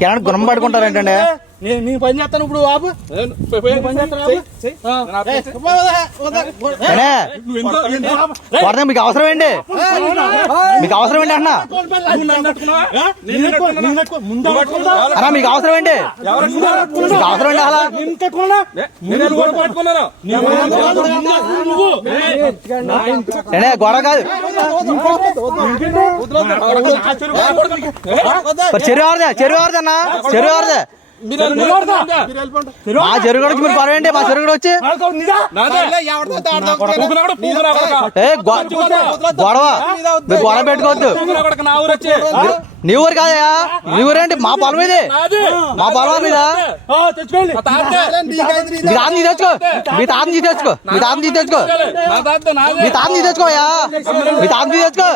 కిరణ్ గుణం పడుకుంటారు ఏంటండి? నేను పని చేస్తాను ఇప్పుడు బాబు మీకు అవసరం ఏంటి? మీకు అవసరం ఏంటి అన్నా? మీకు అవసరం ఏంటి? మీకు అవసరం ఏంటి అలా? గొడవ కాదు. చెరువు ఎవరిదే? చెరువు ఎవరిదే అన్న? చెరువు ఎవరిదే? మా చెరువు గడికి మీరు పర్వండి. మా చెరువు వచ్చి గొడవ మీరు గొడవ పెట్టుకోవద్దు. నీ ఊరు కాదయా? నీ ఊరేంటి? మా పొలం ఇది. మా పొలం మీద మీ తాతని తెచ్చుకో. మీ తాతని తెచ్చుకో. మీ తాతని తెచ్చుకో. మీ తాతని తెచ్చుకోయా. మీ తాతని తెచ్చుకో.